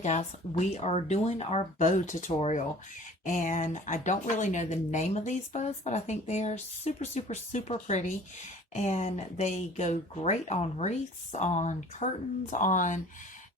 Hey guys, we are doing our bow tutorial, and I don't really know the name of these bows, but I think they are super, super, super pretty, and they go great on wreaths, on curtains, on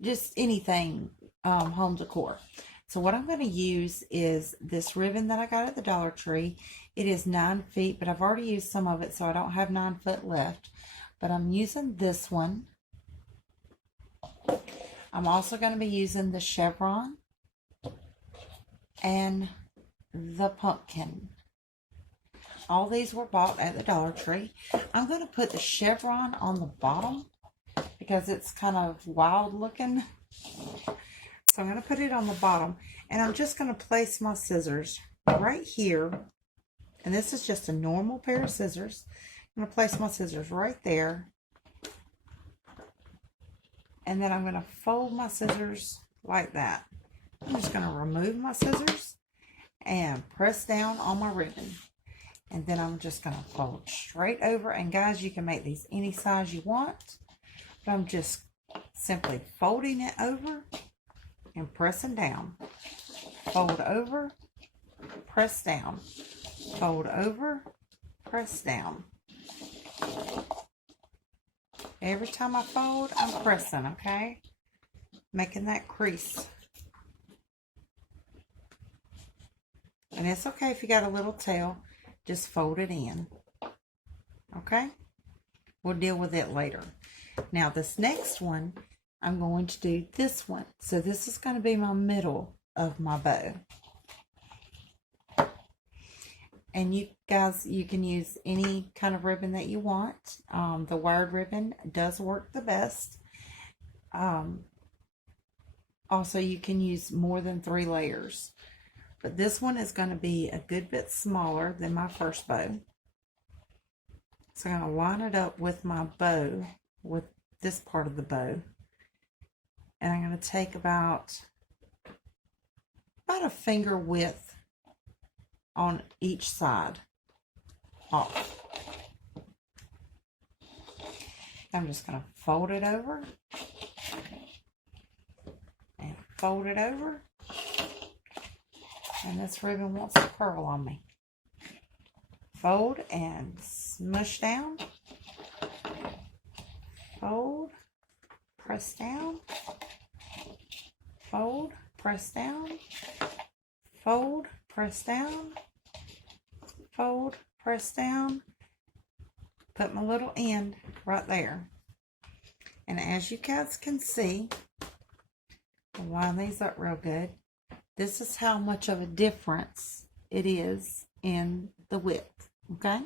just anything home decor. So what I'm going to use is this ribbon that I got at the Dollar Tree. It is 9 feet, but I've already used some of it, so I don't have 9 foot left. But I'm using this one. I'm also going to be using the chevron and the pumpkin. All these were bought at the Dollar Tree. I'm going to put the chevron on the bottom because it's kind of wild looking. So I'm going to put it on the bottom, and I'm just going to place my scissors right here. And this is just a normal pair of scissors. I'm going to place my scissors right there. And then I'm going to fold my scissors like that. I'm just going to remove my scissors and press down on my ribbon. And then I'm just going to fold straight over. And guys, you can make these any size you want. But I'm just simply folding it over and pressing down. Fold over, press down. Fold over, press down. Every time I fold, I'm pressing, okay? Making that crease. And it's okay if you got a little tail, just fold it in. Okay? We'll deal with it later. Now, this next one, I'm going to do this one. So this is going to be my middle of my bow. And you guys, you can use any kind of ribbon that you want. The wired ribbon does work the best. Also, you can use more than 3 layers. But this one is going to be a good bit smaller than my first bow. So I'm going to line it up with my bow, with this part of the bow. And I'm going to take about a finger width on each side off. I'm just going to fold it over and fold it over, and this ribbon wants to curl on me. Fold and smush down, fold, press down, fold, press down, fold, press down, fold, press down, put my little end right there. And as you guys can see, I'll line these up real good. This is how much of a difference it is in the width, okay?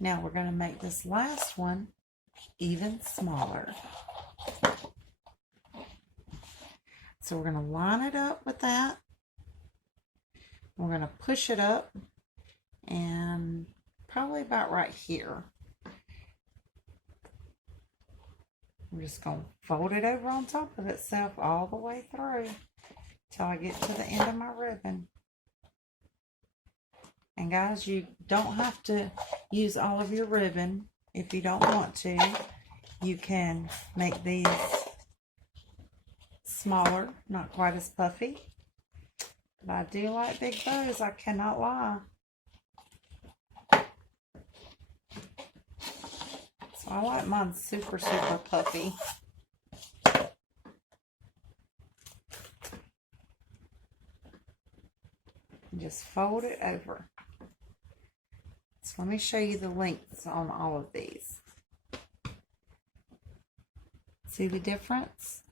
Now we're going to make this last one even smaller. So we're going to line it up with that. We're going to push it up and probably about right here. I'm just going to fold it over on top of itself all the way through till I get to the end of my ribbon. And guys, you don't have to use all of your ribbon if you don't want to. You can make these smaller, not quite as puffy. But I do like big bows, I cannot lie. So I like mine super, super puffy. And just fold it over. So let me show you the lengths on all of these. See the difference?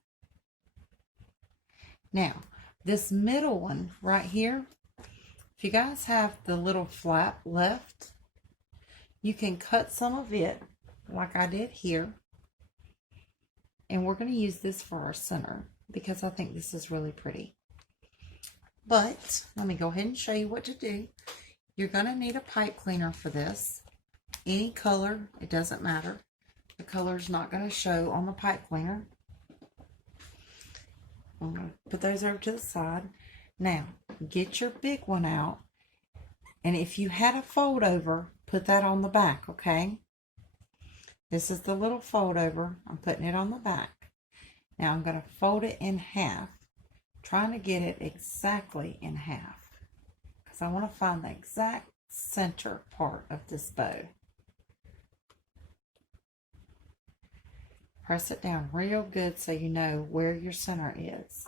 Now, this middle one right here, if you guys have the little flap left, you can cut some of it like I did here. And we're going to use this for our center because I think this is really pretty. But let me go ahead and show you what to do. You're going to need a pipe cleaner for this. Any color, it doesn't matter. The color is not going to show on the pipe cleaner. I'm going to put those over to the side. Now, get your big one out. And if you had a fold over, put that on the back, okay? This is the little fold over. I'm putting it on the back. Now I'm going to fold it in half, trying to get it exactly in half, because I want to find the exact center part of this bow. Press it down real good so you know where your center is.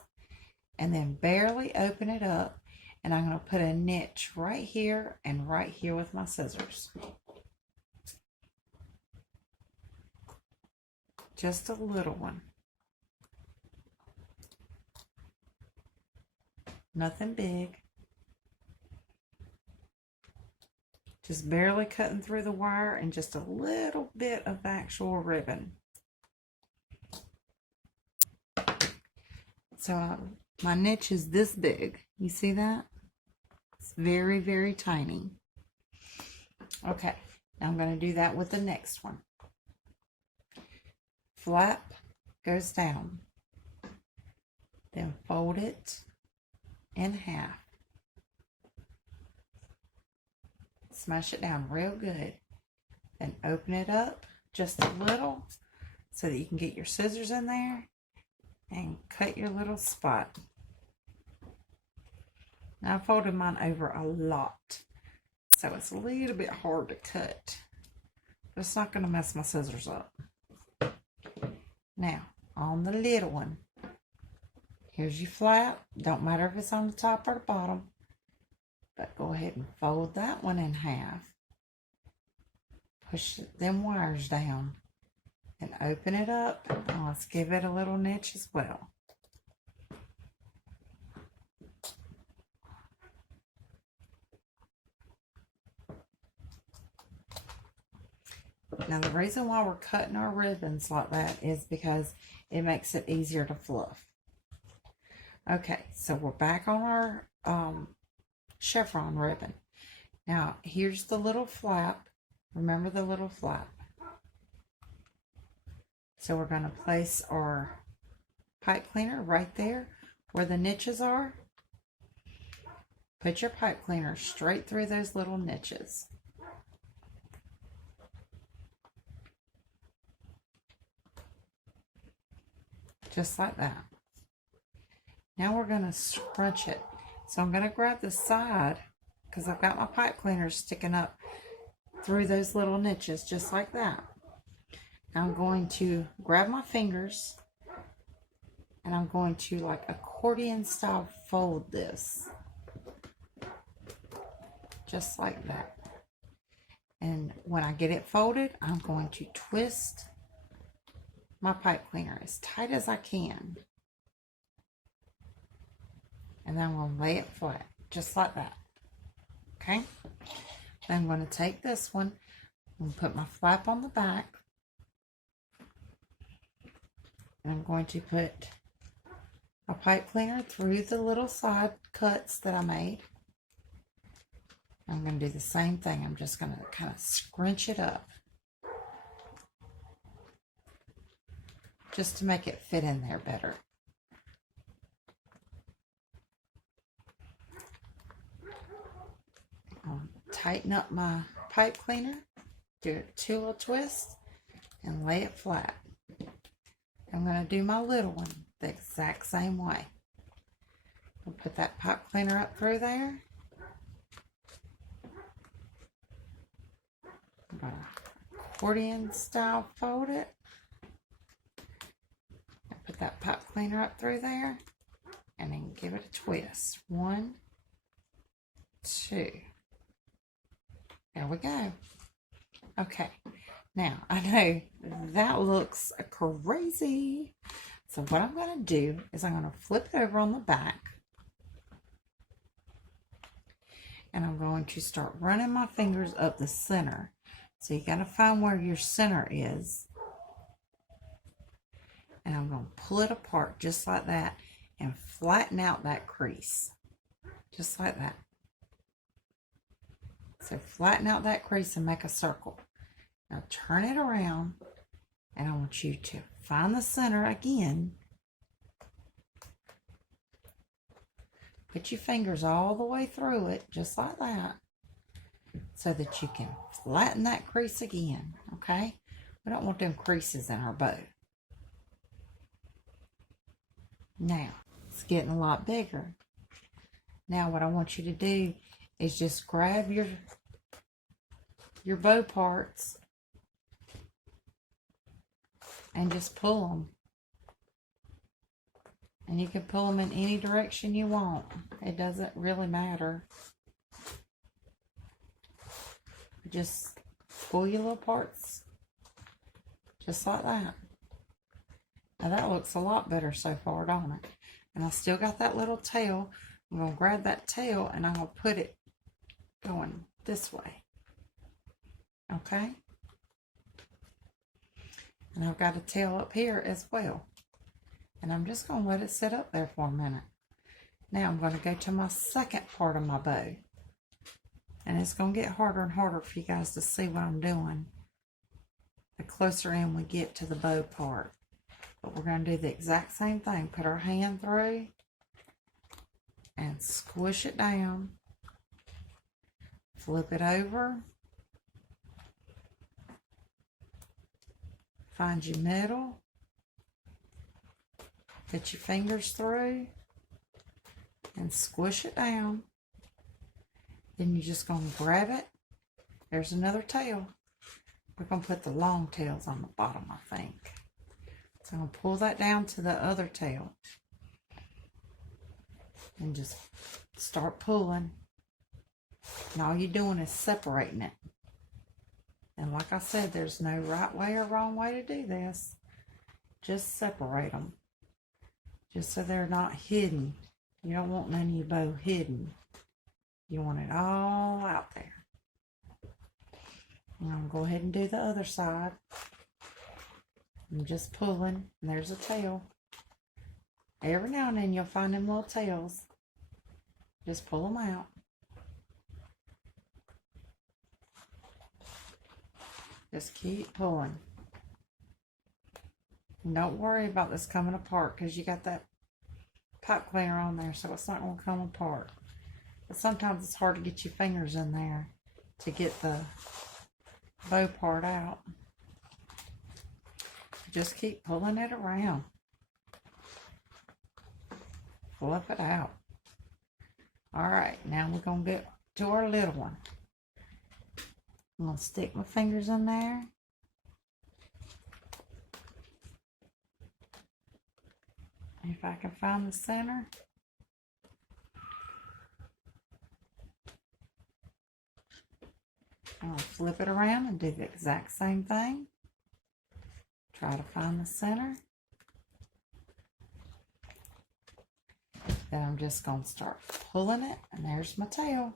And then barely open it up, and I'm going to put a niche right here and right here with my scissors. Just a little one. Nothing big. Just barely cutting through the wire and just a little bit of actual ribbon. So my niche is this big. You see that? It's very, very tiny. Okay, now I'm going to do that with the next one. Flap goes down. Then fold it in half. Smash it down real good. Then open it up just a little so that you can get your scissors in there and cut your little spot. Now I folded mine over a lot, so it's a little bit hard to cut, but it's not going to mess my scissors up. Now, on the little one, here's your flap. Don't matter if it's on the top or the bottom, but go ahead and fold that one in half. Push them wires down and open it up. And let's give it a little niche as well. Now the reason why we're cutting our ribbons like that is because it makes it easier to fluff. Okay, so we're back on our chevron ribbon. Now here's the little flap. Remember the little flap. So we're going to place our pipe cleaner right there where the niches are. Put your pipe cleaner straight through those little niches. Just like that. Now we're going to scrunch it. So I'm going to grab the side because I've got my pipe cleaner sticking up through those little niches just like that. Now I'm going to grab my fingers and I'm going to, like accordion style, fold this just like that. And when I get it folded, I'm going to twist my pipe cleaner as tight as I can. And then I'm going to lay it flat, just like that. Okay? Then I'm going to take this one and put my flap on the back. And I'm going to put a pipe cleaner through the little side cuts that I made. I'm going to do the same thing. I'm just going to kind of scrunch it up, just to make it fit in there better. I'll tighten up my pipe cleaner, do 2 little twists, and lay it flat. I'm going to do my little one the exact same way. I'll put that pipe cleaner up through there. I'm going to accordion style fold it. Put that pipe cleaner up through there and then give it a twist. 1, 2. There we go. Okay. Now, I know that looks crazy. So what I'm going to do is I'm going to flip it over on the back. And I'm going to start running my fingers up the center. So you got to find where your center is. And I'm going to pull it apart just like that and flatten out that crease. Just like that. So flatten out that crease and make a circle. Now turn it around and I want you to find the center again. Put your fingers all the way through it, just like that, so that you can flatten that crease again, okay? We don't want them creases in our bow. Now, it's getting a lot bigger. Now what I want you to do is just grab your bow parts and just pull them. And you can pull them in any direction you want. It doesn't really matter. Just pull your little parts just like that. Now that looks a lot better so far, don't it? And I still got that little tail. I'm going to grab that tail and I'm going to put it going this way. Okay? And I've got a tail up here as well. And I'm just going to let it sit up there for a minute. Now I'm going to go to my second part of my bow. And it's going to get harder and harder for you guys to see what I'm doing the closer in we get to the bow part. But we're going to do the exact same thing. Put our hand through and squish it down. Flip it over. Find your middle. Put your fingers through and squish it down. Then you're just going to grab it. There's another tail. We're going to put the long tails on the bottom, I think. So I'm going to pull that down to the other tail. And just start pulling. And all you're doing is separating it. And like I said, there's no right way or wrong way to do this. Just separate them. Just so they're not hidden. You don't want none of your bow hidden. You want it all out there. And I'm going to go ahead and do the other side. I'm just pulling, and there's a tail. Every now and then you'll find them little tails. Just pull them out. Just keep pulling. And don't worry about this coming apart because you got that pipe cleaner on there, so it's not going to come apart. But sometimes it's hard to get your fingers in there to get the bow part out. Just keep pulling it around. Fluff it out. Alright, now we're going to get to our little one. I'm going to stick my fingers in there. If I can find the center. I'm going to flip it around and do the exact same thing. Try to find the center. Then I'm just going to start pulling it, and there's my tail.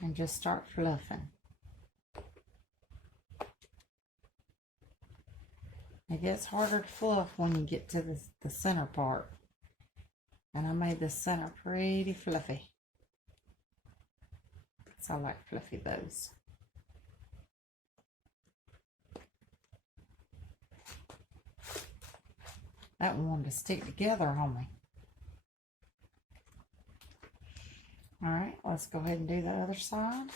And just start fluffing. It gets harder to fluff when you get to the center part. And I made the center pretty fluffy. Because I like fluffy bows. That one wanted to stick together on me. Alright, let's go ahead and do the other side.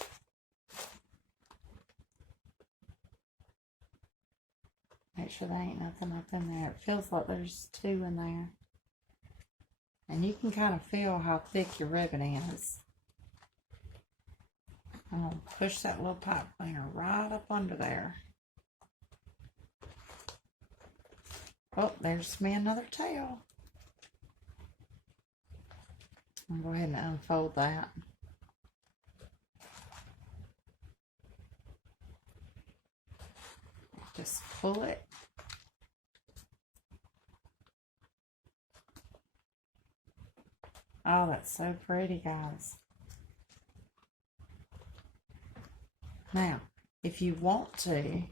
Make sure there ain't nothing up in there. It feels like there's two in there. And you can kind of feel how thick your ribbon is. I'm going to push that little pipe cleaner right up under there. Oh, there's me another tail. I'll go ahead and unfold that. Just pull it. Oh, that's so pretty, guys. Now, if you want to,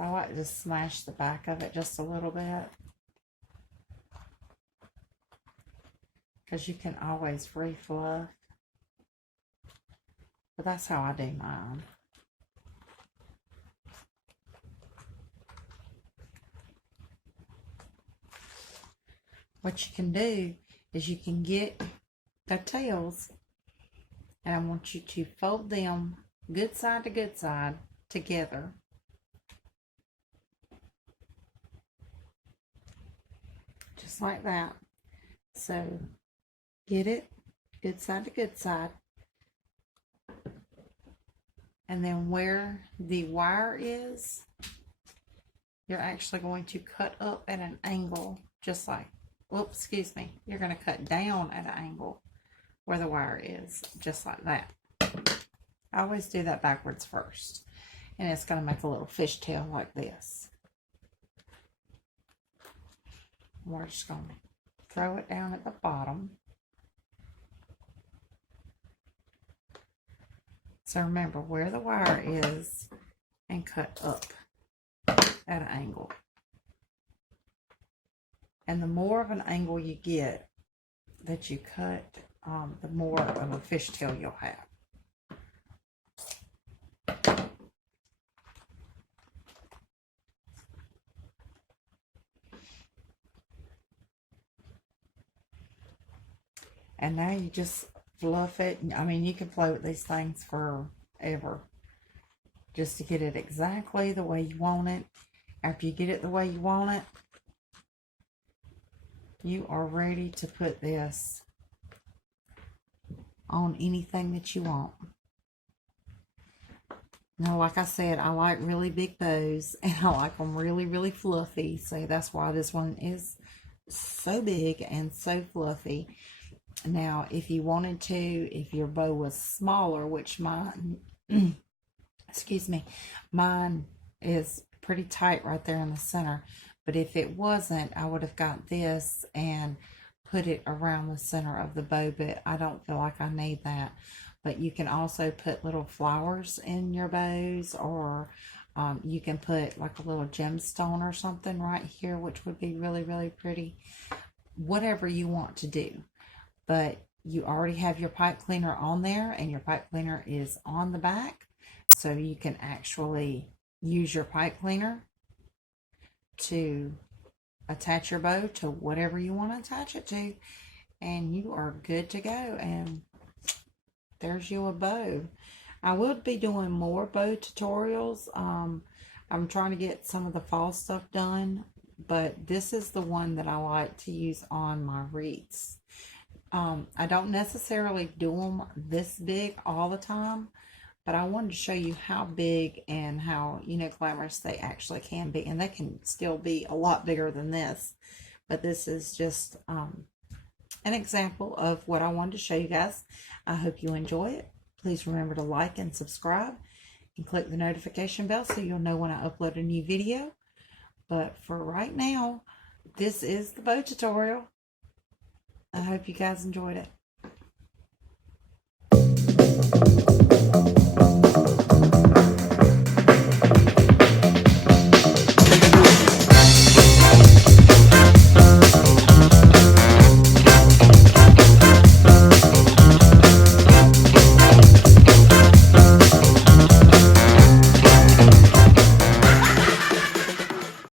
I like to just smash the back of it just a little bit. Because you can always refluff. But that's how I do mine. What you can do is you can get the tails, and I want you to fold them good side to good side together. Just like that. So get it good side to good side. And then where the wire is, you're actually going to cut up at an angle, just like, whoops, excuse me. You're going to cut down at an angle where the wire is, just like that. I always do that backwards first. And it's going to make a little fishtail like this. We're just going to throw it down at the bottom. So remember where the wire is and cut up at an angle. And the more of an angle you get that you cut, the more of a fishtail you'll have. And now you just fluff it. I mean, you can play with these things forever just to get it exactly the way you want it. After you get it the way you want it, you are ready to put this on anything that you want. Now, like I said, I like really big bows, and I like them really, really fluffy. So that's why this one is so big and so fluffy. Now, if you wanted to, if your bow was smaller, which mine, excuse me, mine is pretty tight right there in the center. But if it wasn't, I would have got this and put it around the center of the bow, but I don't feel like I need that. But you can also put little flowers in your bows, or you can put like a little gemstone or something right here, which would be really, really pretty. Whatever you want to do. But you already have your pipe cleaner on there, and your pipe cleaner is on the back. So you can actually use your pipe cleaner to attach your bow to whatever you want to attach it to. And you are good to go. And there's your bow. I will be doing more bow tutorials. I'm trying to get some of the fall stuff done. But this is the one that I like to use on my wreaths. I don't necessarily do them this big all the time, but I wanted to show you how big and how, glamorous they actually can be. And they can still be a lot bigger than this, but this is just an example of what I wanted to show you guys. I hope you enjoy it. Please remember to like and subscribe and click the notification bell so you'll know when I upload a new video. But for right now, this is the bow tutorial. I hope you guys enjoyed it.